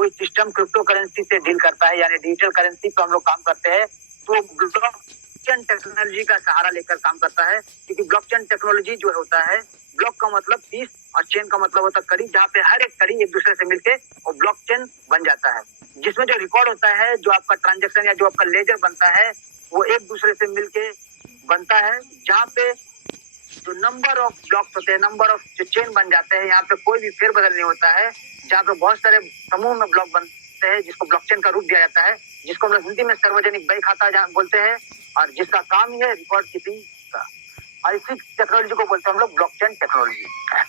कोई system crypto currency से deal करता है, यानी डिजिटल करेंसी पे हम लोग काम करते हैं, तो ब्लॉकचेन टेक्नोलॉजी का सहारा लेकर काम करता है। क्योंकि ब्लॉकचेन टेक्नोलॉजी जो होता है, ब्लॉक का मतलब पीस और चेन का मतलब होता है कड़ी, जहाँ पे हर एक कड़ी एक दूसरे से मिलके वो ब्लॉकचेन बन जाता है, जिसमें जो रिकॉर्ड होता है, जो आपका ट्रांजेक्शन या जो आपका लेजर बनता है, वो एक दूसरे से मिलके बनता है। जहाँ पे जो नंबर ऑफ ब्लॉक्स होते हैं, नंबर ऑफ जो चेन बन जाते हैं, यहाँ पे कोई भी फेरबदल नहीं होता है। जहाँ पे बहुत सारे समूह में ब्लॉक बनते हैं, जिसको ब्लॉकचेन का रूप दिया जाता है, जिसको हम लोग हिंदी में सार्वजनिक बही खाता बोलते हैं, और जिसका काम ही है रिकॉर्ड कीपिंग का। और इसी टेक्नोलॉजी को बोलते हैं हम लोग ब्लॉकचेन टेक्नोलॉजी।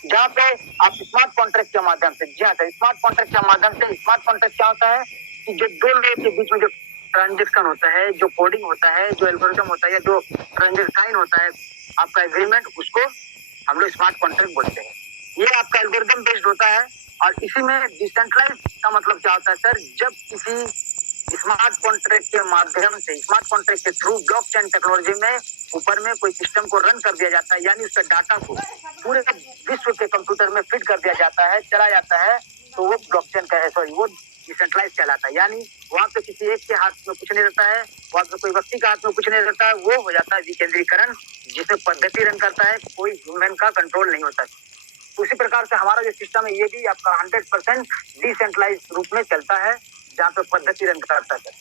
जहाँ पे आप स्मार्ट कॉन्ट्रैक्ट के माध्यम से, जी हाँ सर, स्मार्ट कॉन्ट्रैक्ट के माध्यम से, स्मार्ट कॉन्ट्रैक्ट क्या होता है कि जो दो लोगों के बीच में जो ट्रांजेक्शन होता है, जो कोडिंग होता है, जो एल्गोरिथम होता है, या जो ट्रांजेक्शन होता है, आपका एग्रीमेंट, उसको हम लोग स्मार्ट कॉन्ट्रैक्ट बोलते हैं। ये आपका एल्गोरिथम बेस्ड होता है। और इसी में डिसेंट्रलाइज का मतलब क्या होता है सर, जब किसी स्मार्ट कॉन्ट्रैक्ट के माध्यम से, स्मार्ट कॉन्ट्रैक्ट के थ्रू ब्लॉकचेन टेक्नोलॉजी में ऊपर में कोई सिस्टम को रन कर दिया जाता है, यानी उसका डाटा को पूरे विश्व के कंप्यूटर में फिट कर दिया जाता है, चला जाता है, तो वो ब्लॉकचेन का है, सॉरी, वो डिसेंट्रलाइज कहलाता है। यानी वहाँ पे किसी एक के हाथ में कुछ नहीं रहता है, वहाँ पे कोई व्यक्ति के हाथ में कुछ नहीं रहता है, वो हो जाता है विकेंद्रीकरण, जिसमें पद्धति रन करता है, कोई ह्यूमन का कंट्रोल नहीं होता। उसी प्रकार से हमारा जो सिस्टम है, ये भी आपका 100% डिसेंट्रलाइज रूप में चलता है, जहाँ पे पद्धति रन करता है।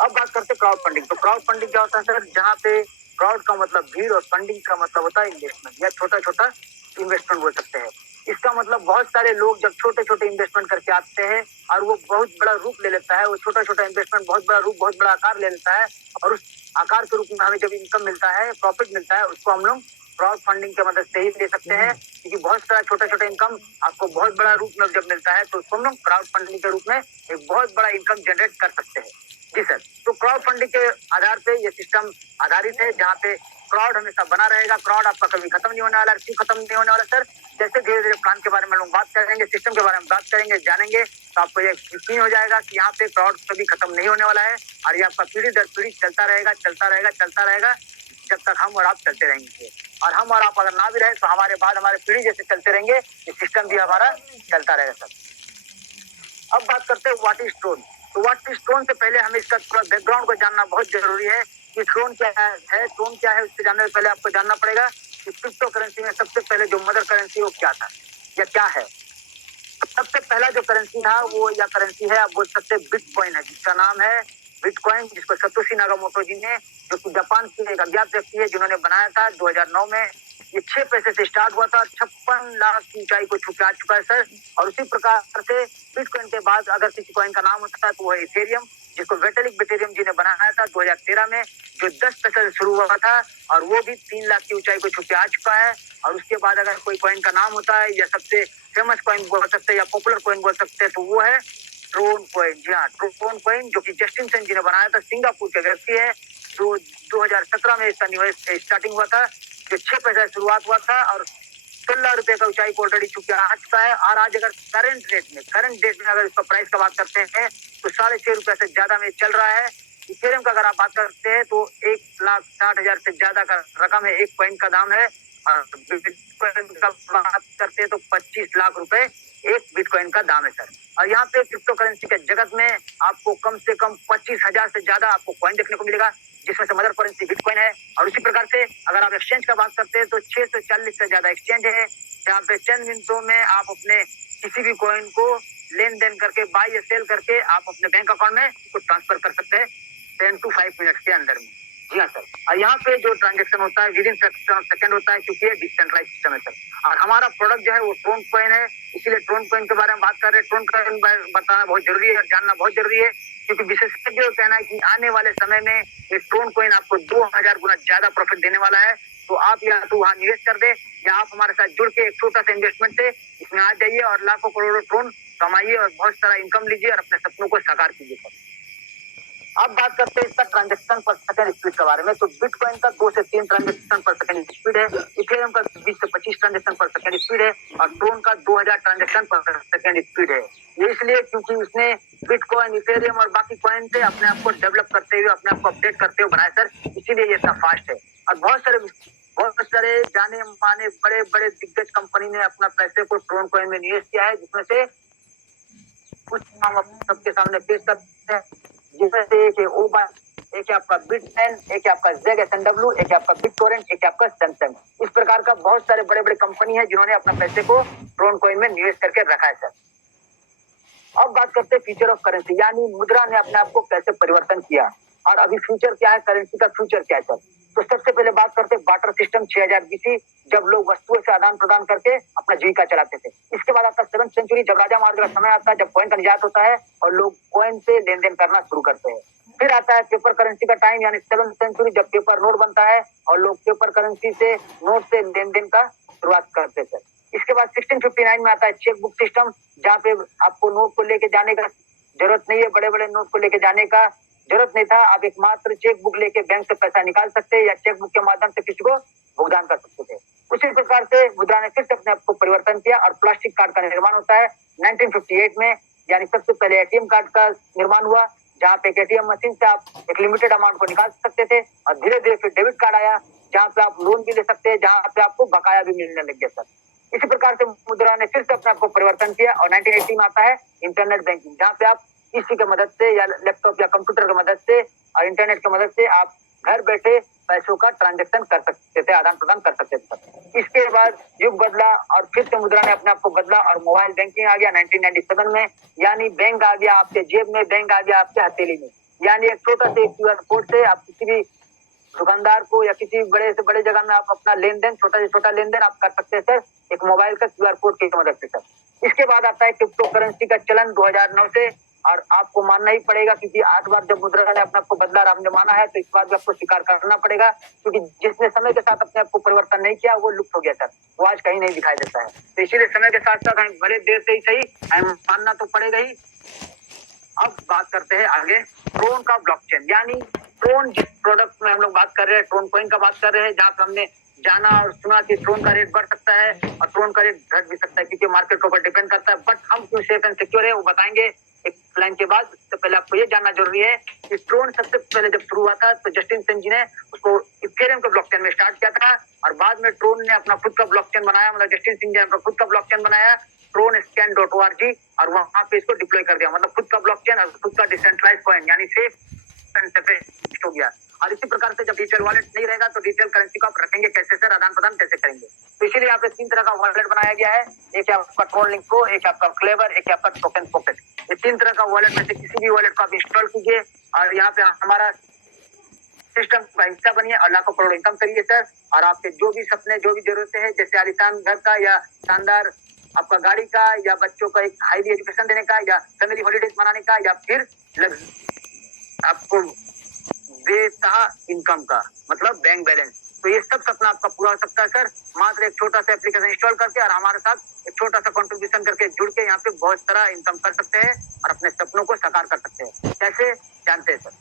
अब बात करते हैं क्राउड फंडिंग। तो क्राउड फंडिंग क्या होता है सर, जहाँ पे क्राउड का मतलब भीड़ और फंडिंग का मतलब होता है इन्वेस्टमेंट, या छोटा छोटा इन्वेस्टमेंट बोल सकते हैं। इसका मतलब बहुत सारे लोग जब छोटे छोटे इन्वेस्टमेंट करके आते हैं और वो बहुत बड़ा रूप ले लेता है, वो छोटा छोटा इन्वेस्टमेंट बहुत बड़ा रूप, बहुत बड़ा आकार ले लेता है, और उस आकार के रूप में हमें जब इनकम मिलता है, प्रॉफिट मिलता है, उसको हम लोग क्राउड फंडिंग की मदद से ही ले सकते हैं। क्योंकि बहुत सारा छोटा छोटा इनकम आपको बहुत बड़ा रूप में जब मिलता है, तो उसको हम लोग क्राउड फंडिंग के रूप में एक बहुत बड़ा इनकम जनरेट कर सकते हैं। जी सर, तो क्राउड फंडिंग के आधार पे ये सिस्टम आधारित है, जहाँ पे क्राउड हमेशा बना रहेगा। क्राउड आपका कभी खत्म नहीं होने वाला। क्यों खत्म नहीं होने वाला सर? जैसे धीरे धीरे प्लान के बारे में लोग बात करेंगे, सिस्टम के बारे में बात करेंगे, जानेंगे, तो आपको ये यकीन हो जाएगा कि यहाँ पे क्राउड कभी खत्म नहीं होने वाला है, और ये आपका पीढ़ी दर पीढ़ी चलता रहेगा, चलता रहेगा, चलता रहेगा, जब तक हम और आप चलते रहेंगे। और हम और आप अगर ना भी रहे, तो हमारे बाद हमारे पीढ़ी जैसे चलते रहेंगे, ये सिस्टम भी हमारा चलता रहेगा सर। अब बात करते हैं व्हाट इज ट्रोन। तो व्हाट इज ट्रोन से पहले हमें इसका थोड़ा बैकग्राउंड को जानना बहुत जरूरी है कि ट्रोन क्या है, ट्रोन क्या है। उससे जानने से पहले आपको जानना पड़ेगा कि क्रिप्टो करेंसी में सबसे पहले जो मदर करेंसी वो क्या था या क्या है। सबसे पहला जो करेंसी था वो, या करेंसी है, आप बोल सकते हैं बिटकॉइन है, जिसका नाम है बिटकॉइन, जिसको सतोशी नाकामोटो जी ने, जो कि जापान की एक अज्ञात व्यक्ति है, जिन्होंने बनाया था 2009 में। ये 6 पैसे से स्टार्ट हुआ था, 56 लाख की ऊंचाई को छू के आ चुका है सर। और उसी प्रकार से बिटकॉइन के बाद अगर किसी कॉइन का नाम होता है तो वो है इथेरियम, जिसको वेटलिक बिटेरियम जी ने बनाया था 2013 में, जो 10 पैसे से शुरू हुआ था, और वो भी 3 लाख की ऊंचाई को छू के आ चुका है। और उसके बाद अगर कोई कॉइन का नाम होता है, या सबसे फेमस कॉइन बोल सकते हैं या पॉपुलर कॉइन बोल सकते हैं, तो वो है ट्रोन कॉइन। जी हाँ, ट्रोन कॉइन, जो कि जस्टिन सेन जी ने बनाया था, सिंगापुर के व्यक्ति है, जो 2017 में इसका निवेश स्टार्टिंग हुआ था, जो 6 पैसे से शुरुआत हुआ था, और 16 रुपए का ऊंचाई को ऑलरेडी चुका आ चुका है। और आज अगर करंट डेट में अगर इसका प्राइस का बात करते हैं, तो 6.5 रुपए से ज्यादा में चल रहा है। इथेरियम का अगर आप बात करते हैं तो 1,60,000 से ज्यादा का रकम है, एक कॉइन का दाम है। और बिटकॉइन का बात करते हैं तो 25 लाख रुपए एक बिटकॉइन का दाम है सर। और यहाँ पे क्रिप्टो करेंसी के जगत में आपको कम से कम 25,000 से ज्यादा आपको कॉइन देखने को मिलेगा, जिसमें से मदर करेंसी बिटकॉइन है। और उसी प्रकार से अगर आप एक्सचेंज का बात करते हैं तो 640 से ज्यादा एक्सचेंज है, जहाँ पे चंद मिनटों में आप अपने किसी भी कॉइन को लेन देन करके, बाय या सेल करके, आप अपने बैंक अकाउंट में उसको ट्रांसफर कर सकते हैं 10 to 5 मिनट के अंदर में। जी हाँ सर। और यहाँ पे जो ट्रांजेक्शन होता है with in fraction of second होता है, क्योंकि ये डिसेंट्रलाइज सिस्टम है सर। और हमारा प्रोडक्ट जो है वो ट्रोन कॉइन है, इसीलिए ट्रोन कॉइन के बारे में बात कर रहे हैं। ट्रोन कॉइन बताना बहुत जरूरी है और जानना बहुत जरूरी है, क्योंकि विशेषज्ञों का कहना है कि आने वाले समय में ये ट्रोन कॉइन आपको 2000 गुना ज्यादा प्रॉफिट देने वाला है। तो आप या तो वहाँ निवेश कर दे, या आप हमारे साथ जुड़ के एक छोटा सा इन्वेस्टमेंट से इसमें आ जाइए और लाखों करोड़ों ट्रोन कमाइए और बहुत सारा इनकम लीजिए और अपने सपनों को साकार कीजिए सर। अब बात करते हैं इसका ट्रांजैक्शन पर सेकंड स्पीड के बारे में। तो बिटकॉइन का 2 से 3 ट्रांजैक्शन पर सेकंड स्पीड है, इथेरियम का 20 से 25 ट्रांजैक्शन पर सेकंड स्पीड है, और ट्रोन का 2000 ट्रांजैक्शन पर सेकंड स्पीड है। ये इसलिए क्योंकि उसने बिटकॉइन, इथेरियम और बाकी कॉइन से अपने आप को डेवलप करते हुए, अपने आप को अपडेट करते हुए बनाया सर, इसीलिए ये इतना फास्ट है। और बहुत सारे जाने माने बड़े बड़े दिग्गज कंपनी ने अपना पैसे को ट्रोन कॉइन में निवेश किया है, जिसमें से कुछ नाम आप सबके सामने पेश करते हैं, जिसमें से एक है ओबा, एक है आपका बिटटेन, एक है आपका ZSNW, एक है आपका बिटटोरेंट, एक है आपका सैमसंग। इस प्रकार का बहुत सारे बड़े-बड़े कंपनी है जिन्होंने अपना पैसे को ट्रोन कॉइन में निवेश करके रखा है सर। अब बात करते हैं फ्यूचर ऑफ करेंसी, यानी मुद्रा ने अपने आप को कैसे परिवर्तन किया और अभी फ्यूचर क्या है, करेंसी का फ्यूचर क्या है सर। तो सबसे पहले बात करते हैं बार्टर सिस्टम 6000 BC, जब लोग वस्तुओं से आदान प्रदान करके अपना जीविका चलाते थे। इसके बाद आता है 7th सेंचुरी, जब राजा महाराजा का समय आता है, जब कॉइन का निजात होता है और लोग कॉइन से लेन देन करना शुरू करते हैं। फिर आता है पेपर करेंसी का टाइम, यानी 7th सेंचुरी, जब पेपर नोट बनता है और लोग पेपर करेंसी से नोट से लेन देन का शुरुआत करते थे। इसके बाद 1659 में आता है चेक बुक सिस्टम, जहाँ पे आपको नोट को लेके जाने का जरूरत नहीं है, बड़े बड़े नोट को लेके जाने का जरूरत नहीं था। आप एक मात्र चेक बुक लेके बैंक से पैसा निकाल सकते हैं या चेक बुक के माध्यम से किसी को भुगतान कर सकते थे। उसी प्रकार से मुद्रा ने फिर से अपने आप को परिवर्तन किया और प्लास्टिक कार्ड का निर्माण होता है 1958 में, यानी सबसे पहले एटीएम कार्ड का निर्माण हुआ, जहाँ पे एटीएम मशीन से आप एक लिमिटेड अमाउंट को निकाल सकते थे और धीरे धीरे फिर डेबिट कार्ड आया, जहाँ पे आप लोन भी ले सकते हैं, जहाँ पे आपको बकाया भी मिलने लग गया सर। इसी प्रकार से मुद्रा ने फिर से अपने आप को परिवर्तन किया और 1980 में आता है इंटरनेट बैंकिंग, जहाँ पे आप किसी की मदद से या लैपटॉप या कंप्यूटर की मदद से और इंटरनेट की मदद से आप घर बैठे पैसों का ट्रांजैक्शन कर सकते थे, आदान प्रदान कर सकते थे। इसके बाद युग बदला और फिर से मुद्रा ने अपने आप को बदला और मोबाइल बैंकिंग आ गया 1997 में, यानी बैंक आ गया आपके जेब में, बैंक आ गया आपके हथेली में, यानी एक छोटा से QR कोड से आप किसी भी दुकानदार को या किसी बड़े से बड़े जगह में आप अपना लेन देन, छोटा से छोटा लेन देन आप कर सकते हैं सर, एक मोबाइल का QR कोड की मदद से सर। इसके बाद आता है क्रिप्टो करेंसी का चलन 2009 से, और आपको मानना ही पड़ेगा क्योंकि 8 बार जब मुद्रा ने अपने आप को बदला और आपने माना है, तो इस बात भी आपको स्वीकार करना पड़ेगा, क्योंकि जिसने समय के साथ अपने आप को परिवर्तन नहीं किया वो लुप्त हो गया सर, वो आज कहीं नहीं दिखाई देता है। तो इसीलिए समय के साथ साथ हमें भले देर से ही सही हमें मानना तो पड़ेगा ही। अब बात करते हैं आगे ट्रोन का ब्लॉकचेन, यानी ट्रोन जिस प्रोडक्ट में हम लोग बात कर रहे हैं, ट्रोन कॉइन का बात कर रहे हैं, जहाँ पे हमने जाना और सुना कि ट्रोन का रेट बढ़ सकता है और ट्रोन का रेट घट भी सकता है, क्योंकि मार्केट के ऊपर डिपेंड करता है। बट हम क्यों सेफ एंड सिक्योर है वो बताएंगे एक लाइन के बाद। सबसे पहले आपको ये जानना जरूरी है कि ट्रोन सबसे पहले जब शुरू हुआ था तो जस्टिन सेन जी ने उसको इथेरियम के ब्लॉकचेन में स्टार्ट किया था, और बाद में ट्रोन ने अपना खुद का ब्लॉकचेन बनाया, मतलब जस्टिन सिंह जी ने अपना खुद का ब्लॉकचेन बनाया TronScan.org, और वहां पे इसको डिप्लॉय कर दिया, मतलब खुद का ब्लॉकचेन और खुद का डिसेंट्रलाइज कॉइन, यानी सेफ एंड सेपरेट हो गया। और इसी प्रकार से जब डिजिटल वॉलेट नहीं रहेगा तो डिजिटल करेंसी को आप रखेंगे कैसे सर, आदान प्रदान कैसे करेंगे। तो इसीलिए यहाँ पे 3 तरह का वॉलेट बनाया गया है, एक है आपका ट्रोन लिंक प्रो, एक है आपका क्लेवर, एक है आपका टोकन पॉकेट। ये 3 तरह का वॉलेट में से किसी भी वॉलेट को आप इंस्टॉल कीजिए और यहाँ पे हमारा सिस्टम का हिस्सा बनिए और लाखों करोड़ इनकम करिए सर। और आपके जो भी सपने, जो भी जरूरतें हैं, जैसे आलिशान घर का या शानदार आपका गाड़ी का या बच्चों को एक हाईली एजुकेशन देने का या फैमिली हॉलीडेज मनाने का या फिर आपको बेतहा इनकम का, मतलब बैंक बैलेंस, तो ये सब सपना आपका पूरा हो सकता है सर, मात्र एक छोटा सा एप्लीकेशन इंस्टॉल करके और हमारे साथ एक छोटा सा कंट्रीब्यूशन करके जुड़ के यहाँ पे बहुत सारा इनकम कर सकते हैं और अपने सपनों को साकार कर सकते हैं। कैसे जानते हैं सर।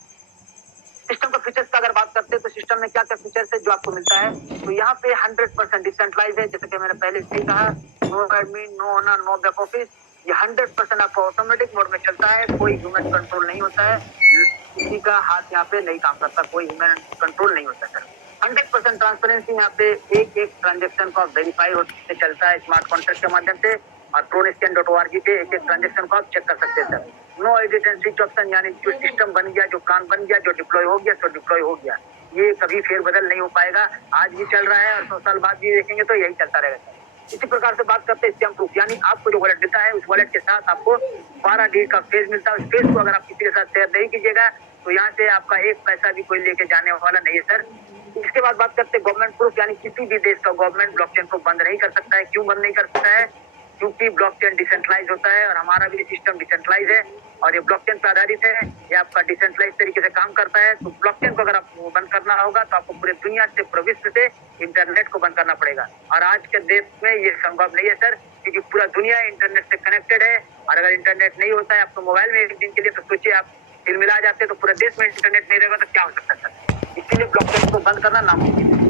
सिस्टम का फीचर्स का अगर बात करते हैं तो सिस्टम में क्या क्या फीचर्स है जो आपको मिलता है, तो यहाँ पे 100% डिसेंट्रलाइज है, जैसे कि मैंने पहले से ही कहा, no admin, no owner, no back office, ये 100% आपको ऑटोमेटिक मोड में चलता है, कोई ह्यूमन कंट्रोल नहीं होता है, किसी का हाथ यहाँ पे नहीं काम करता, कोई ह्यूमन कंट्रोल नहीं होता सर। 100% ट्रांसपेरेंसी, यहाँ पे एक एक ट्रांजेक्शन को वेरीफाई होते चलता है स्मार्ट कॉन्ट्रैक्ट के माध्यम से, और TronScan.org पे एक एक ट्रांजेक्शन को आप चेक कर सकते हैं sir. No edit and switch option, यानी जो सिस्टम बन गया, जो प्लान बन गया, जो डिप्लॉय हो गया, तो डिप्लॉय हो गया, ये कभी फेरबदल नहीं हो पाएगा। आज भी चल रहा है और 100 साल बाद भी देखेंगे तो यही चलता रहेगा। इसी प्रकार से बात करते हैं स्कैम प्रूफ, यानी आपको जो वॉलेट देता है उस वॉलेट के साथ आपको 12 डिजिट का फेज मिलता है। उस फेज को अगर आप किसी के साथ शेयर नहीं कीजिएगा तो यहाँ से आपका एक पैसा भी कोई लेके जाने वाला नहीं है सर। इसके बाद बात करते हैं गवर्नमेंट प्रूफ, यानी किसी भी देश का गवर्नमेंट ब्लॉकचेन को बंद नहीं कर सकता है। क्यों बंद नहीं कर सकता है, क्योंकि ब्लॉकचेन डिसेंट्रलाइज होता है और हमारा भी सिस्टम डिसेंट्रलाइज है और ये ब्लॉकचेन पर आधारित है, ये आपका डिसेंट्रलाइज तरीके से काम करता है। तो ब्लॉकचेन को अगर आपको बंद करना होगा तो आपको पूरे दुनिया से, पूरे विश्व से इंटरनेट को बंद करना पड़ेगा, और आज के देश में ये संभव नहीं है सर, क्योंकि पूरा दुनिया इंटरनेट से कनेक्टेड है। और अगर इंटरनेट नहीं होता है आपको मोबाइल में एक दिन के लिए, तो सोचिए आप फिर मिला जाते तो पूरे देश में इंटरनेट नहीं रहेगा तो क्या हो सकता है सर। इसीलिए ब्लॉकचेन को बंद करना नामुमकिन है।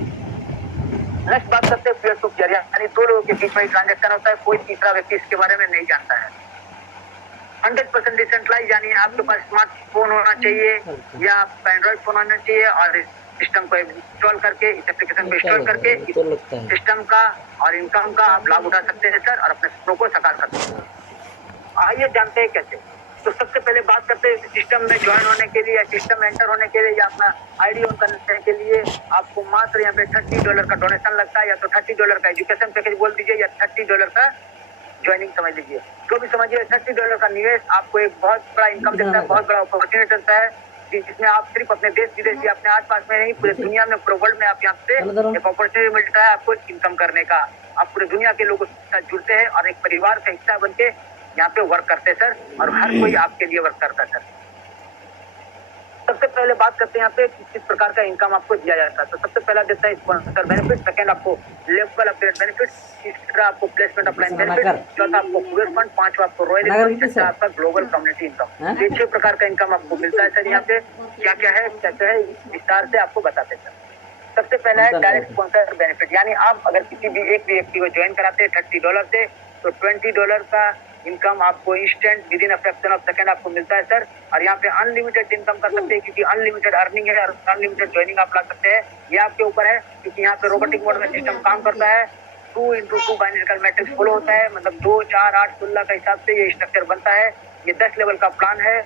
नेक्स्ट बात करते हैं पीयर टू पीयर, यानी 2 लोगों के बीच में ट्रांजैक्शन होता है, कोई तीसरा व्यक्ति इसके बारे में नहीं जानता है। 100% डिसेंट्रलाइज, यानी आपके पास स्मार्टफोन होना चाहिए या आपका एंड्रॉइड फोन होना चाहिए और इस सिस्टम को इंस्टॉल करके, इस एप्लीकेशन को इंस्टॉल करके इस सिस्टम का और इनकम का आप लाभ उठा सकते हैं सर और अपने सपनों को साकार कर सकते हैं। आइए जानते हैं कैसे। तो सबसे पहले बात करते हैं सिस्टम में ज्वाइन होने के लिए या सिस्टम में एंटर होने के लिए या अपना आईडी ऑन करने के लिए आपको मात्र यहाँ पे $30 का डोनेशन लगता है, या तो $30 का एजुकेशन पैकेज बोल दीजिए या $30 का ज्वाइनिंग समझ लीजिए, जो भी समझिए। $30 का निवेश आपको एक बहुत बड़ा इनकम देता है, बहुत बड़ा अपॉर्चुनिटी देता है, जिसमें आप सिर्फ अपने देश विदेश या अपने आसपास में नहीं, पूरे दुनिया में, पूरे वर्ल्ड में आप यहाँ से एक अपॉर्चुनिटी मिलता है आपको इनकम करने का। आप पूरे दुनिया के लोगों के साथ जुड़ते हैं और एक परिवार का हिस्सा बन के यहाँ पे वर्क करते हैं सर, और हर कोई आपके लिए वर्क करता है सर। सबसे पहले बात करते हैं यहाँ पे किस प्रकार का इनकम आपको दिया जाता है। तो सबसे पहला देता है स्पॉन्सर बेनिफिट, सेकंड आपको लेवल अपग्रेड बेनिफिट, तीसरा आपको प्लेसमेंट अपलाइन बेनिफिट, चौथा आपको कुबेर फंड, पांचवा आपको रॉयल इनकम, छठा आपका ग्लोबल कम्युनिटी इनकम। ये 6 प्रकार का इनकम आपको मिलता है सर। यहाँ पे क्या क्या है, कैसे है, विस्तार से आपको बताते हैं सर। सबसे पहला है डायरेक्ट स्पॉन्सर बेनिफिट, यानी आप अगर किसी भी एक व्यक्ति को ज्वाइन कराते हैं $30 से, तो $20 का इनकम आपको instant with in a fraction of second आपको मिलता है सर। और यहाँ पे अनलिमिटेड इनकम कर सकते हैं, क्योंकि अनलिमिटेड अर्निंग है और अनलिमिटेड ज्वाइनिंग आप ला सकते हैं। ये आपके ऊपर है, क्योंकि यहाँ पे रोबोटिक मोड में सिस्टम काम करता है। 2x2 बाइनरी मैट्रिक्स फॉलो होता है, मतलब 2, 4, 8, 16 का हिसाब से ये स्ट्रक्चर बनता है। ये 10 लेवल का प्लान है,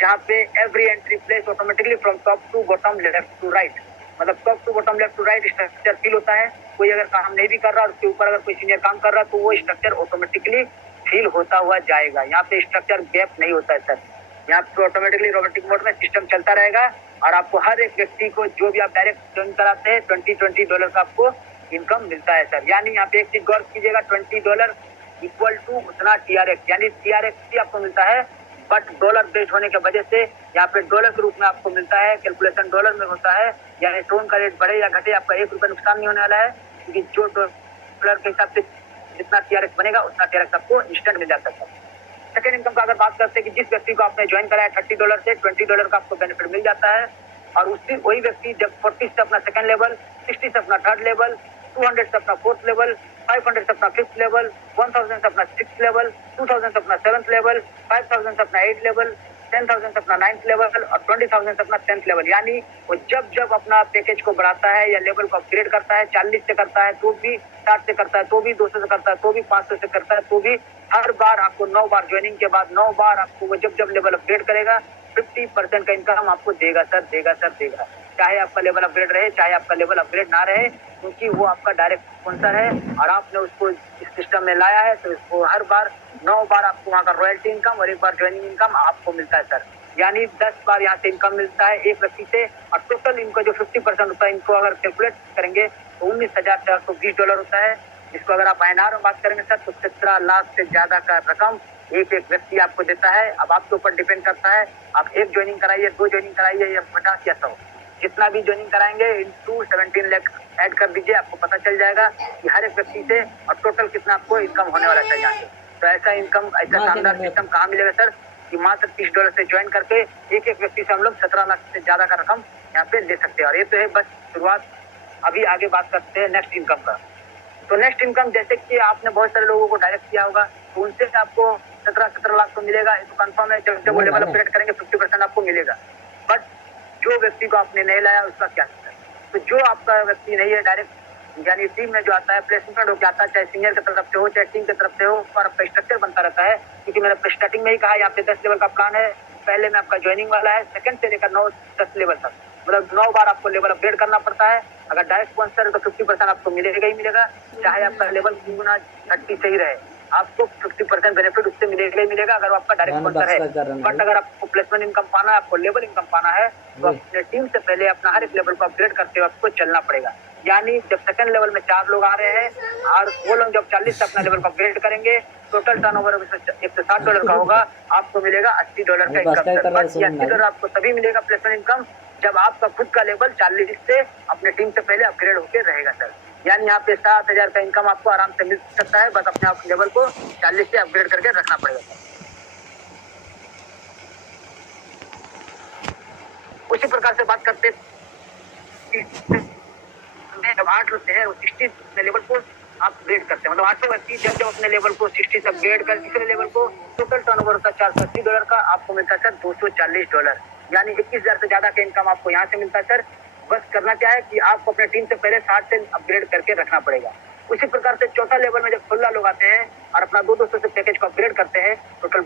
जहाँ पे every entry place automatically from top to bottom, left to right, मतलब top to bottom, left to right structure feel होता है। कोई अगर काम नहीं भी कर रहा और उसके ऊपर अगर कोई सीनियर काम कर रहा है, तो वो स्ट्रक्चर ऑटोमेटिकली फील होता हुआ जाएगा। यहाँ पे स्ट्रक्चर गैप नहीं होता है सर। यहाँ पे ऑटोमेटिकली रोबोटिक मोड में सिस्टम चलता रहेगा, और आपको हर एक व्यक्ति को जो भी आप डायरेक्ट ज्वाइन कराते हैं $20 का आपको इनकम मिलता है सर। यानी यहाँ पे एक चीज गौर कीजिएगा, $20 इक्वल टू उतना TRX, यानी TRX भी आपको मिलता है, बट डॉलर बेस्ड होने की वजह से यहाँ पे डॉलर के रूप में आपको मिलता है, कैलकुलेशन डॉलर में होता है। यानी टोन का रेट बढ़े या घटे, आपका ₹1 नुकसान नहीं होने वाला है, क्योंकि जो डॉलर के हिसाब से जितना TRX बनेगा उतना TRX आपको इंस्टेंट मिल जाता है। सेकंड इनकम का अगर बात करते हैं कि जिस व्यक्ति को आपने ज्वाइन कराया $30 से, $20 का आपको बेनिफिट मिल जाता है, और उससे वही व्यक्ति जब 40 से अपना सेकंड लेवल, 60 से अपना थर्ड लेवल, 200 से अपना फोर्थ लेवल, 500 से अपना फिफ्थ लेवल, 1000 से अपना सिक्स लेवल, 2000 से अपना सेवंथ लेवल, 5000 से अपना एट लेवल, 10,000 से अपना 9th लेवल और 20,000 से अपना 10th लेवल। यानी वो जब जब अपना पैकेज को बढ़ाता है या लेवल को अपग्रेड करता है, 40 से करता है तो भी, 60 से करता है तो भी, 200 से करता है तो भी, 500 से करता है तो भी, हर बार आपको 9 बार ज्वाइनिंग के बाद 9 बार आपको वो जब जब लेवल अपग्रेड करेगा 50% का इनकम आपको देगा सर, देगा सर, देगा। चाहे आपका लेवल अपग्रेड रहे, चाहे आपका लेवल अपग्रेड ना रहे, क्योंकि वो आपका डायरेक्ट स्पॉन्सर है और आपने उसको इस सिस्टम में लाया है, तो इसको हर बार 9 बार आपको वहाँ का रॉयल्टी इनकम और 1 बार ज्वाइनिंग इनकम आपको मिलता है सर। यानी 10 बार यहाँ से इनकम मिलता है एक व्यक्ति से, और टोटल इनका जो 50% होता है, इनको अगर कैलकुलेट करेंगे तो $19,420 होता है। इसको अगर आप INR में बात करेंगे सर, तो 17 लाख से ज्यादा का रकम एक एक व्यक्ति आपको देता है। अब आपके ऊपर डिपेंड करता है, आप 1 ज्वाइनिंग कराइए, 2 ज्वाइनिंग कराइए या 50 या 100, जितना भी ज्वाइनिंग कराएंगे इंटू 17 लाख ऐड कर दीजिए, आपको पता चल जाएगा कि हर एक व्यक्ति से और टोटल कितना आपको इनकम होने वाला है यहाँ से। तो ऐसा इनकम, ऐसा शानदार सिस्टम कहाँ मिलेगा सर, कि मात्र $30 से ज्वाइन करके एक एक व्यक्ति से हम लोग 17 लाख से ज्यादा का रकम यहाँ पे ले सकते हैं। और ये तो है बस शुरुआत। अभी आगे बात करते हैं नेक्स्ट इनकम का। तो नेक्स्ट इनकम, जैसे कि आपने बहुत सारे लोगों को डायरेक्ट किया होगा, तो उनसे आपको 17 लाख तो मिलेगा, ये तो कंफर्म है। जब वो लेवल अपग्रेड करेंगे 50% आपको मिलेगा। बट जो व्यक्ति को आपने नहीं लाया उसका क्या है? तो जो आपका व्यक्ति नहीं है, डायरेक्ट यानी टीम में जो आता है, प्लेसमेंट हो आता है, चाहे सीनियर की तरफ से हो चाहे टीम की तरफ से हो, और आपका स्ट्रक्चर बनता रहता है। क्योंकि मैंने स्टार्टिंग में ही कहा, यहाँ पे 10 लेवल का प्लान है। पहले में आपका ज्वाइनिंग वाला है, सेकंड से लेकर 9-10 लेवल तक, मतलब 9 बार आपको लेवल अपग्रेड करना पड़ता है। अगर डायरेक्ट स्पॉन्सर है तो 50% आपको मिलेगा ही मिलेगा, चाहे आपका लेवल 30 से ही रहे, आपको 50% बेनिफिट उससे मिलेगा ही मिलेगा अगर आपका डायरेक्ट स्पॉन्सर है। बट अगर आपको प्लेसमेंट इनकम पाना है, आपको लेवल इनकम पाना है, तो अपने टीम से पहले अपना हर एक लेवल को अपग्रेड करते हुए आपको चलना पड़ेगा। यानी जब सेकंड लेवल में 4 लोग आ रहे हैं और वो लोग जब 40 से अपना लेवल को अपग्रेड करेंगे, टोटल टर्नओवर $160 का होगा, आपको मिलेगा $80 का इनकम। बट $80 आपको तभी मिलेगा प्लेसमेंट इनकम जब आपका खुद का लेवल 40 से अपने टीम से पहले अपग्रेड होकर रहेगा सर। यानी यहाँ पे 7,000 का इनकम आपको आराम से मिल सकता है, बस अपने आप लेवल को 40 से अपग्रेड करके रखना पड़ेगा सर। उसी प्रकार से बात करते जब 8 होते हैं 60 लेवल को आप अपग्रेड करते हैं, मतलब 800 व्यक्ति जब अपने लेवल को 60 से अपग्रेड कर तीसरे लेवल को, टोटल टर्नओवर होता है $480 का, आपको मिलता है सर $240। यानी 21,000 से ज्यादा का इनकम आपको यहाँ से मिलता है सर। बस करना क्या है कि आपको अपने टीम से पहले 60 से अपग्रेड करके रखना पड़ेगा। उसी प्रकार से चौथा लेवल में जब 16 लोग आते हैं और अपना 200 से पैकेज को अपग्रेड करते हैं, टोटल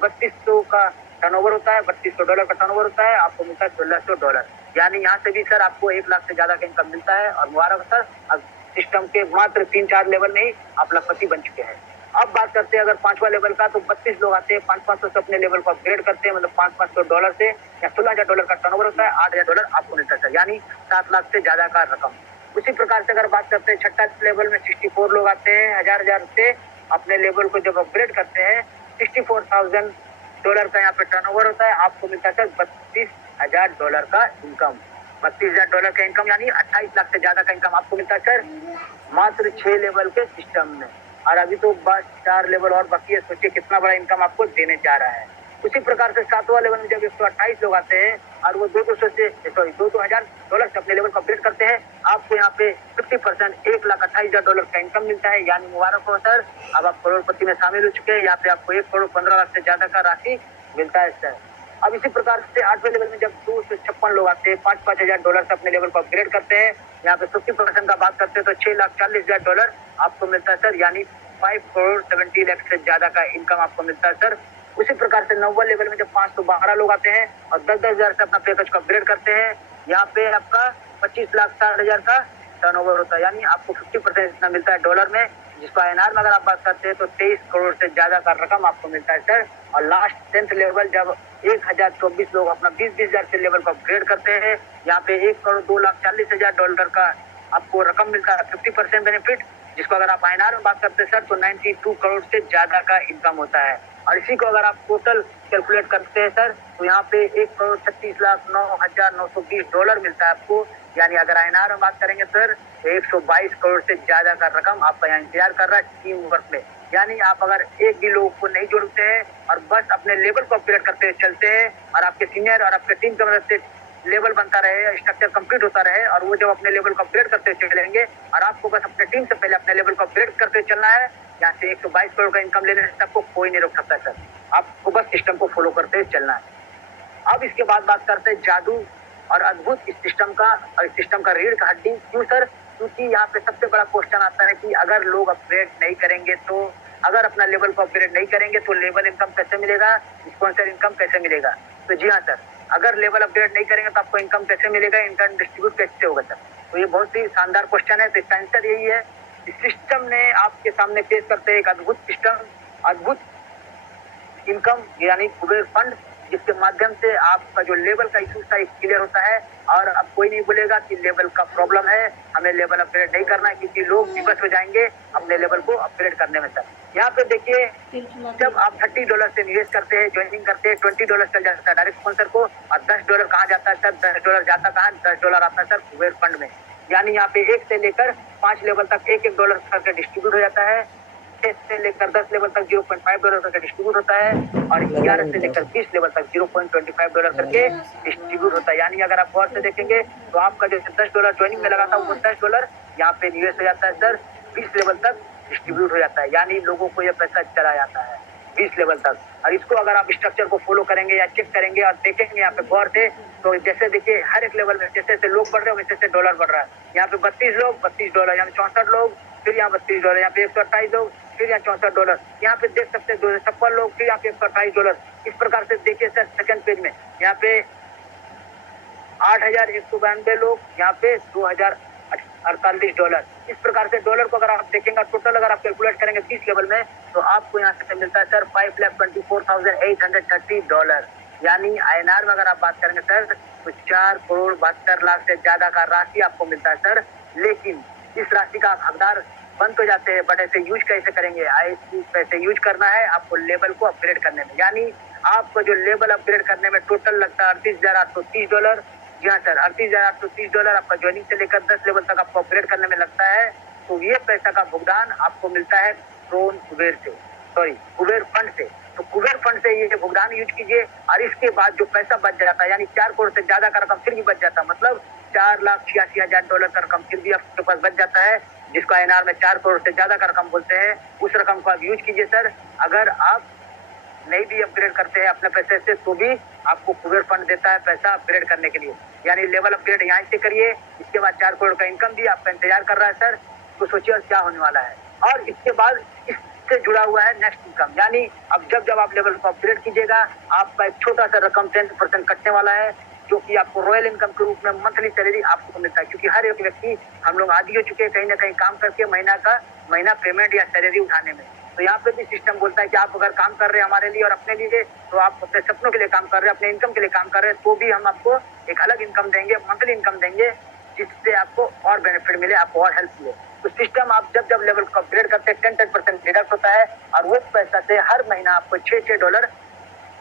टर्नओवर होता है, $3200 का टर्नओवर होता है, आपको मिलता है $1600। यानी यहाँ से भी सर आपको 1 लाख से ज्यादा का इनकम मिलता है। और मुबारक हो सर, अब सिस्टम के मात्र 3-4 लेवल में ही आप लखपति बन चुके हैं। अब बात करते हैं अगर 5वां लेवल का, तो 32 लोग आते हैं, 500 से अपने लेवल को अपग्रेड करते हैं, मतलब $500 से या $16,000 का टर्नओवर होता है, $8,000 आपको मिलता है, यानी 7 लाख से ज्यादा का रकम। उसी प्रकार से अगर बात करते हैं छठा लेवल में 64 लोग आते हैं, हजार से अपने लेवल को जब अपग्रेड करते हैं, $64,000 का यहाँ पे टर्नओवर होता है, आपको मिलता है $32,000 का इनकम। $32,000 का इनकम यानी 28 लाख से ज्यादा का इनकम आपको मिलता है सर, मात्र 6 लेवल के सिस्टम में। और अभी तो बस 4 लेवल और बाकी है, सोचिए कितना बड़ा इनकम आपको देने जा रहा है। उसी प्रकार से 7वां लेवल में जब 128 लोग आते हैं और वो $2,000 से अपने लेवल को अपडेट करते हैं, आपको यहाँ पे 50% $1,28,000 का इनकम मिलता है, यानी मुबारक हो सर, अब आप करोड़पति में शामिल हो चुके हैं। यहाँ पे आपको 1,15,00,000 से ज्यादा का राशि मिलता है सर। अब इसी प्रकार से 8वें लेवल में जब 256 लोग आते हैं, $5,000 से अपने लेवल को अपग्रेड करते हैं, यहाँ पे 50% का बात करते हैं तो $6,40,000 आपको मिलता है सर, यानी 5,70,00,000 से ज्यादा का इनकम आपको मिलता है सर। उसी प्रकार से 9वां लेवल में जब 512 लोग आते हैं और 10,000 से अपना पैकेज को अपग्रेड करते हैं, यहाँ पे आपका 25,60,000 का टर्नओवर होता है, यानी आपको 50% इतना मिलता है डॉलर में, जिसको INR में अगर आप बात करते हैं तो 23 करोड़ से ज्यादा का रकम आपको मिलता है सर। और लास्ट 10th लेवल जब 1,024 लोग अपना 20,000 से लेवल को अपग्रेड करते हैं, यहाँ पे $1,02,40,000 का आपको रकम मिलता है, 50% बेनिफिट, जिसको अगर आप INR में बात करते हैं सर तो 92 करोड़ से ज्यादा का इनकम होता है। और इसी को अगर आप टोटल कैलकुलेट करते हैं सर तो यहाँ पे $1,36,09,920 मिलता है आपको, यानी अगर INR में बात करेंगे सर तो 122 करोड़ से ज्यादा का रकम आपका यहाँ इंतजार कर रहा है टीम वर्क में। यानी आप अगर एक भी लोग को नहीं जोड़ते हैं और बस अपने लेवल को अपग्रेड करते चलते हैं और आपके सीनियर और आपके टीम की मदद से लेवल बनता रहे, स्ट्रक्चर कंप्लीट होता रहे, और वो जब अपने लेवल को अपग्रेड करते चलेंगे और आपको बस अपने टीम से पहले अपने लेवल को अपग्रेड करते चलना है, यहाँ से 122 करोड़ का इनकम लेने से आपको कोई नहीं रोक सकता सर, आपको बस सिस्टम को फॉलो करते चलना है। अब इसके बाद बात करते हैं जादू और अद्भुत इस सिस्टम का, और इस सिस्टम का रीढ़ का हड्डी क्यों सर, क्योंकि यहाँ पे सबसे बड़ा क्वेश्चन आता है कि अगर लोग अपग्रेड नहीं करेंगे तो, अगर अपना लेवल को अपग्रेड नहीं करेंगे तो लेवल इनकम कैसे मिलेगा, स्पॉन्सर इनकम कैसे मिलेगा। तो जी हाँ सर, अगर लेवल अपग्रेड नहीं करेंगे तो आपको इनकम कैसे मिलेगा, इनकम डिस्ट्रीब्यूट कैसे होगा सर। तो ये बहुत ही शानदार क्वेश्चन है। तो इसका आंसर यही है, इस सिस्टम ने आपके सामने पेश करते हैं एक अद्भुत सिस्टम, अद्भुत इनकम यानी कुबेर फंड, जिसके माध्यम से आपका जो लेवल का इशू था क्लियर होता है और अब कोई नहीं बोलेगा कि लेवल का प्रॉब्लम है, हमें लेवल अपग्रेड नहीं करना है, क्योंकि लोग विवश हो जाएंगे अपने लेवल को अपग्रेड करने में सर। यहाँ पे देखिए, जब आप $30 से निवेश करते हैं, ज्वाइनिंग करते हैं, $20 चल जाता है डायरेक्ट स्पॉन्सर को, और $10 कहाँ जाता है सर, $10 जाता कहाँ, $10 आता है सर कुबेर फंड में। यानी यहाँ पे 1 से लेकर 5 लेवल तक $1-1 करके डिस्ट्रीब्यूट हो जाता है, 6 से लेकर 10 लेवल तक $0.5 करके डिस्ट्रीब्यूट होता है, और 11 से लेकर 20 लेवल तक $0.25 करके डिस्ट्रीब्यूट होता है। यानी अगर आप गौर से देखेंगे तो आपका जो $10 ज्वाइनिंग में लगा था वो $10 यहाँ पे निवेश हो जाता है सर, 20 लेवल तक डिस्ट्रीब्यूट हो जाता है, यानी लोगों को ये पैसा चला जाता है 20 लेवल तक। और इसको अगर आप स्ट्रक्चर को फॉलो करेंगे या चेक करेंगे और देखेंगे यहाँ पे गौर से, तो जैसे देखिए हर एक लेवल में जैसे जैसे लोग बढ़ रहे हैं वैसे डॉलर बढ़ रहा है। यहाँ पे 32 लोग $32, यहाँ पे 64 लोग, फिर यहाँ $32, यहाँ पे 128 लोग, फिर यहाँ $64, यहाँ पे देख सकते हैं 256 लोग, फिर यहाँ पे $128। इस प्रकार से देखिए सर सेकंड पेज में यहाँ पे 8,192 लोग, यहाँ पे $2,048। इस प्रकार से डॉलर को अगर आप देखेंगे टोटल अगर आप कैलकुलेट करेंगे 30 लेवल में तो आपको यहाँ से मिलता है सर $5,24,830, यानी INR में अगर आप बात करेंगे सर तो 4,72,00,000 से ज्यादा का राशि आपको मिलता है सर। लेकिन इस राशि का आप हकदार बन तो जाते हैं, बट ऐसे यूज कैसे करेंगे, पैसे यूज करना है आपको लेवल को अपग्रेड करने में, यानी आपको जो लेवल अपग्रेड करने में टोटल लगता है $38,830। जी हाँ सर, $38,830 आपका ज्वाइनिंग से लेकर 10 लेवल तक आपको अपग्रेड करने में लगता है। तो ये पैसा का भुगतान आपको मिलता है क्रोन कुबेर से, कुबेर फंड से। तो कुबेर फंड से ये भुगतान यूज कीजिए, और इसके बाद जो पैसा बच जाता है यानी 4 करोड़ से ज्यादा का रकम फिर भी बच जाता है, मतलब $4,86,000 का रकम फिर भी आपके पास बच जाता है, जिसको INR में 4 करोड़ से ज्यादा का रकम बोलते हैं। उस रकम को आप यूज कीजिए सर। अगर आप नहीं भी अपग्रेड करते हैं अपने पैसे से तो भी आपको कुबेर फंड देता है पैसा अपग्रेड करने के लिए, यानी लेवल अपग्रेड यहाँ से करिए, इसके बाद 4 करोड़ का इनकम भी आपका इंतजार कर रहा है सर। तो सोचिए क्या होने वाला है। और इसके बाद इस इससे जुड़ा हुआ है नेक्स्ट इनकम। यानी अब जब जब आप लेवल को अपग्रेड कीजिएगा, आपका एक छोटा सा रकम 10% कटने वाला है, जो कि आपको रॉयल इनकम के रूप में मंथली सैलरी आपको मिलता है। क्योंकि हर एक व्यक्ति, हम लोग आदी हो चुके हैं कहीं ना कहीं काम करके महीना पेमेंट या सैलरी उठाने में। तो यहाँ पे भी सिस्टम बोलता है कि आप अगर काम कर रहे हैं हमारे लिए और अपने लिए, तो आप अपने सपनों के लिए काम कर रहे हैं, अपने इनकम के लिए काम कर रहे हैं, तो भी हम आपको एक अलग इनकम देंगे, मंथली इनकम देंगे, जिससे आपको और बेनिफिट मिले, आपको और हेल्प मिले। तो सिस्टम आप जब जब लेवल को अपग्रेड करते हैं 10% डिडक्ट होता है, और वो पैसा से हर महीना आपको $6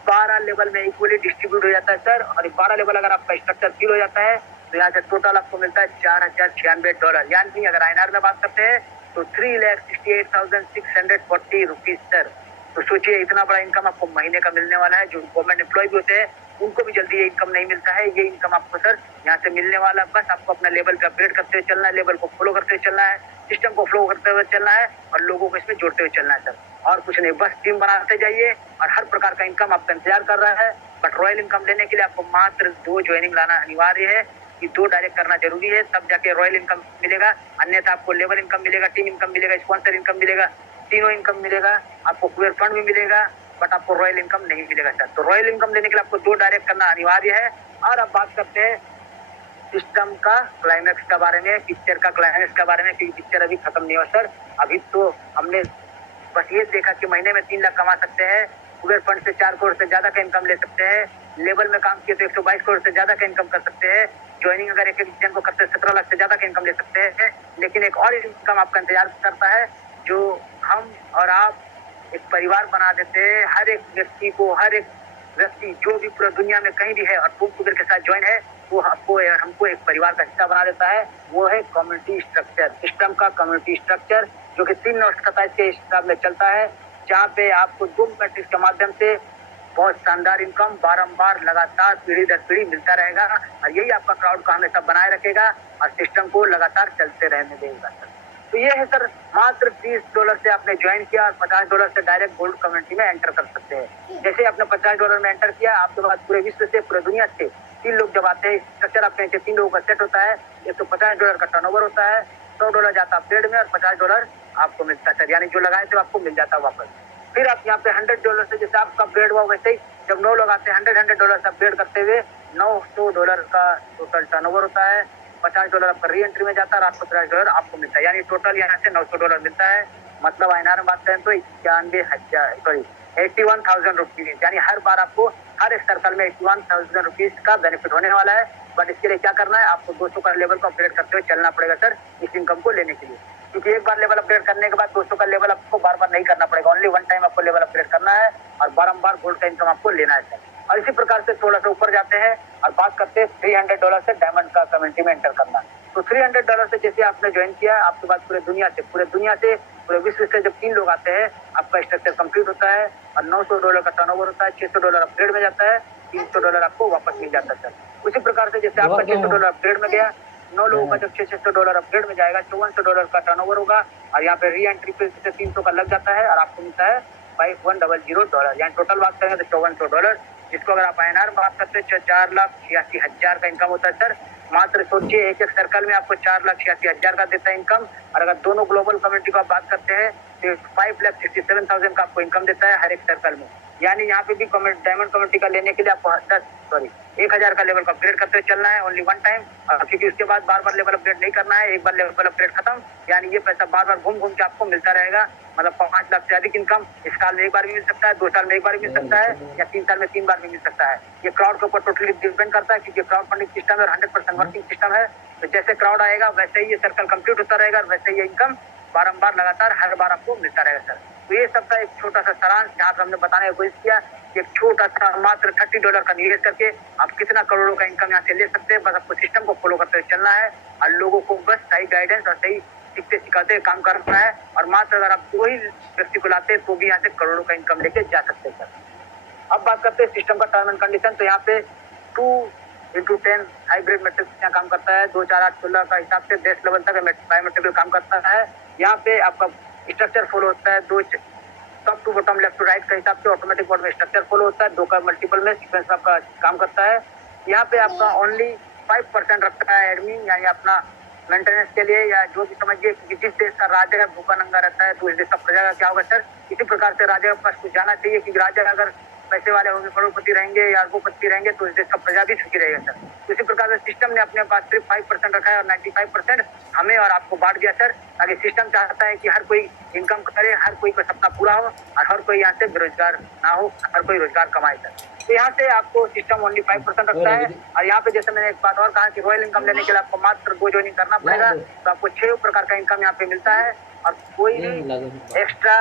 12 लेवल में इक्वली डिस्ट्रीब्यूट हो जाता है सर। और 12 लेवल अगर आपका स्ट्रक्चर फिल हो जाता है, तो यहाँ से टोटल आपको मिलता है $4096। यानी अगर INR में बात करते हैं तो 3,68,640 रुपीज सर। तो सोचिए इतना बड़ा इनकम आपको महीने का मिलने वाला है। जो गवर्नमेंट एम्प्लॉय भी होते हैं उनको भी जल्दी ये इनकम नहीं मिलता है। ये इनकम आपको सर यहाँ से मिलने वाला, बस आपको अपना लेवल पे अपग्रेड करते हुए चलना है, लेवल को फॉलो करते हुए चलना है, सिस्टम को फ्लो करते हुए चलना है, और लोगों को इसमें जोड़ते हुए चलना है सर। और कुछ नहीं, बस टीम बनाते जाइए, और हर प्रकार का इनकम आपका इंतजार कर रहा है। बट रॉयल इनकम लेने के लिए आपको मात्र 2 ज्वाइनिंग लाना अनिवार्य है, कि 2 डायरेक्ट करना जरूरी है, तब जाके रॉयल इनकम मिलेगा। अन्यथा आपको लेवल इनकम मिलेगा, टीम इनकम मिलेगा, स्पॉन्सर इनकम मिलेगा, तीनों इनकम मिलेगा, आपको कुबेर फंड भी मिलेगा, बट आपको रॉयल इनकम नहीं मिलेगा सर। तो रॉयल इनकम लेने के लिए आपको 2 डायरेक्ट करना अनिवार्य है। और अब बात करते हैं सिस्टम का क्लाइमैक्स के बारे में, पिक्चर का क्लाइमैक्स के बारे में, क्योंकि पिक्चर अभी खत्म नहीं हुआ सर। अभी तो हमने बस ये देखा कि महीने में 3 लाख कमा सकते हैं, कुबेर फंड से 4 करोड़ से ज्यादा का इनकम ले सकते हैं, लेवल में काम किए तो 122 करोड़ से ज्यादा का इनकम कर सकते हैं, ज्वाइनिंग अगर एक जन को करते हैं 17 लाख से ज्यादा का इनकम ले सकते हैं। लेकिन एक और इनकम आपका इंतजार करता है, जो हम और आप एक परिवार बना देते हैं। हर एक व्यक्ति जो भी पूरा दुनिया में कहीं भी है और बूम कुबेर के साथ ज्वाइन है, वो हमको एक परिवार का हिस्सा बना देता है। वो है कम्युनिटी स्ट्रक्चर, सिस्टम का कम्युनिटी स्ट्रक्चर, जो कि 327 के हिसाब में चलता है, जहाँ पे आपको 2 मैट्रिक्स के माध्यम से बहुत शानदार इनकम बारंबार लगातार पीढ़ी दर पीढ़ी मिलता रहेगा। और यही आपका क्राउड को हमेशा बनाए रखेगा और सिस्टम को लगातार चलते रहने देगा सर। तो ये है सर, मात्र $30 से आपने ज्वाइन किया और $50 से डायरेक्ट गोल्ड कम्युनिटी में एंटर कर सकते हैं। जैसे आपने $50 में एंटर किया, आपके बाद पूरे विश्व से, पूरे दुनिया से 3 लोग जब आते हैं, स्ट्रक्चर आपके नीचे 3 लोगों का सेट होता है। $150 का टर्नओवर होता है, $100 जाता है अपग्रेड में और $50 आपको मिलता है सर। यानी जो लगाए थे आपको मिल जाता है वापस। फिर आप यहाँ पे $100 से, जैसे आपका अपग्रेड हुआ वैसे ही जब 9 लोग आते हैं, $100 से अपग्रेड करते हुए $900 का टोटल टर्नओवर होता है। $50 आपका री एंट्री में जाता है और आपको $50 आपको मिलता है। यानी टोटल यहाँ से $900 मिलता है। मतलब INR में बात करें तो 81,000 रुपीज। यानी हर बार आपको हर एक सर्कल में 81,000 रुपीज का बेनिफिट होने वाला है। बट इसके लिए क्या करना है, आपको 200 का लेवल को अपग्रेड करते हुए चलना पड़ेगा सर, इस इनकम को लेने के लिए। क्योंकि एक बार लेवल अपग्रेड करने के बाद 200 का लेवल आपको बार बार नहीं करना पड़ेगा, ओनली 1 टाइम आपको लेवल अपग्रेड करना है और बारंबार गोल्ड का इनकम आपको लेना है सर। और इसी प्रकार से थोड़ा सा ऊपर जाते हैं और बात करते हैं $300 से डायमंड का कम्युनिटी में एंटर करना। तो $300 से जैसे आपने ज्वाइन किया, आपके बाद पूरे दुनिया से पूरे विश्व से जब 3 लोग आते हैं, आपका स्ट्रक्चर कंप्लीट होता है और $900 का टर्नओवर होता है, $600 अपग्रेड में जाता है, $300 आपको वापस मिल जाता है सर। उसी प्रकार से जैसे आपका $600 अपग्रेड में गया, 9 लोगों का जब $600 अपग्रेड में जाएगा, $5400 का टर्नओवर होगा और यहाँ पे री एंट्री पे 300 का लग जाता है और आपको मिलता है $5100। यानी टोटल बात करेंगे तो $5400, जिसको अगर आप INR में बात करते हैं 4,86,000 का इनकम होता है सर। मात्र सोचिए, एक सर्कल में आपको 4,86,000 का देता है इनकम। और अगर दोनों ग्लोबल कम्युनिटी को आप बात करते हैं तो 5,67,000 का आपको इनकम देता है हर एक सर्कल में। यानी यहाँ पे भी डायमंड कम्युनिटी का लेने के लिए आपको 1,000 का लेवल अपग्रेड करते हुए चलना है, ओनली 1 टाइम। क्योंकि उसके बाद बार बार लेवल अपग्रेड नहीं करना है, एक बार लेवल अपग्रेड खत्म, यानी ये पैसा बार बार घूम घूम के आपको मिलता रहेगा। मतलब 5 लाख से अधिक इनकम इस साल में एक बार भी मिल सकता है, 2 साल में एक बार भी मिल सकता है, या 3 साल में 3 बार भी मिल सकता है। ये क्राउड के ऊपर टोटली डिपेंड करता है, क्योंकि क्राउड फंडिंग सिस्टम है और 100% वर्किंग सिस्टम है। तो जैसे क्राउड आएगा वैसे ही ये सर्कल कंप्लीट होता रहेगा और वैसे ही ये इनकम बारंबार लगातार हर बार आपको मिलता रहेगा सर। तो ये सबका एक छोटा सा सारांश जहाँ पे हमने बताने की कोशिश किया कि एक छोटा सा मात्र $30 का निवेश करके आप कितना करोड़ों का इनकम यहाँ से ले सकते हैं। बस आपको सिस्टम को फॉलो करते हुए चलना है और लोगों को बस सही गाइडेंस और सही सीखते सिखाते काम करना है। और मात्र अगर आप 2 ही व्यक्ति को लाते हैं तो भी यहाँ से करोड़ों का इनकम लेके जा सकते हैं सर। अब बात करते हैं सिस्टम का टर्म एंड कंडीशन। तो यहाँ पे 2x10 हाइब्रिड मैट्रिक्स यहाँ काम करता है, 2, 4, 8, 16 का हिसाब से 10 लेवल तक बायोमेट्रिकल काम करता है। यहाँ पे आपका स्ट्रक्चर फॉलो होता है, 2 top to bottom, left to right के हिसाब से ऑटोमेटिक मोड में स्ट्रक्चर फॉलो होता है, 2 का मल्टीपल में सीक्वेंस आपका काम करता है। यहाँ पे आपका ओनली 5% रखता है एडमिन, यानी अपना मेंटेनेंस के लिए, या जो भी समझिए कि जिस देश का राजा भूखा नंगा रहता है तो उस देश का प्रजा का क्या होगा सर। इसी प्रकार से राजा के पास कुछ जाना चाहिए कि राजा अगर पैसे वाले होंगे, करोड़पति रहेंगे या अरबोपति रहेंगे तो उस देश का प्रजा भी सुखी रहेगा सर। इसी प्रकार से सिस्टम ने अपने पास सिर्फ 5% रखा है और 95% हमें और आपको बांट दिया सर, ताकि सिस्टम चाहता है कि हर कोई इनकम करे, हर कोई का सपना पूरा हो और हर कोई यहाँ से बेरोजगार ना हो, हर कोई रोजगार कमाए सर। तो यहाँ से आपको सिस्टम ओनली 5% रखता है। और यहाँ पे जैसे मैंने एक बात और कहा कि रॉयल इनकम लेने के लिए आपको मात्र 2 ज्वाइनिंग करना पड़ेगा, तो आपको 6 प्रकार का इनकम यहाँ पे मिलता है और कोई भी एक्स्ट्रा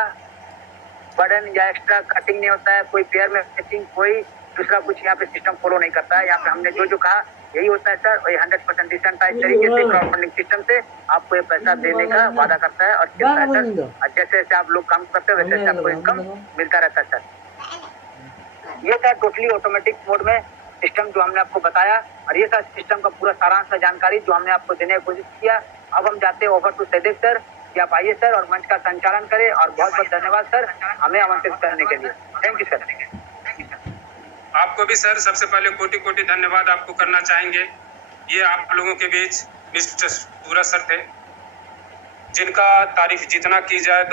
बर्डन या एक्स्ट्रा कटिंग नहीं होता है, कोई पेयर में मैचिंग, कोई दूसरा कुछ यहाँ पे सिस्टम फॉलो नहीं करता है। यहाँ पे हमने जो कहा यही होता है सर, और 100% डिसेंट्रलाइज तरीके से क्राउड फंडिंग सिस्टम से आपको ये पैसा देने का वादा करता है और चलता है सर। और जैसे जैसे आप लोग काम करते हैं वैसे वैसे आपको इनकम मिलता रहता है सर। ये था टोटली ऑटोमेटिक मोड में सिस्टम जो हमने आपको बताया, और ये था सिस्टम का पूरा सारांश जानकारी जो हमने आपको देने की कोशिश किया। अब हम जाते हैं ओवर टू सहदेव सर, कि आप आइए सर और मंच का संचालन करें। और बहुत बहुत धन्यवाद सर हमें आमंत्रित करने के लिए। Thank you sir. आपको भी सर सबसे पहले कोटि कोटि धन्यवाद आपको करना चाहेंगे। ये आप लोगों के बीच मिस्टर सूरज सर थे, जिनका तारीफ जितना की जाए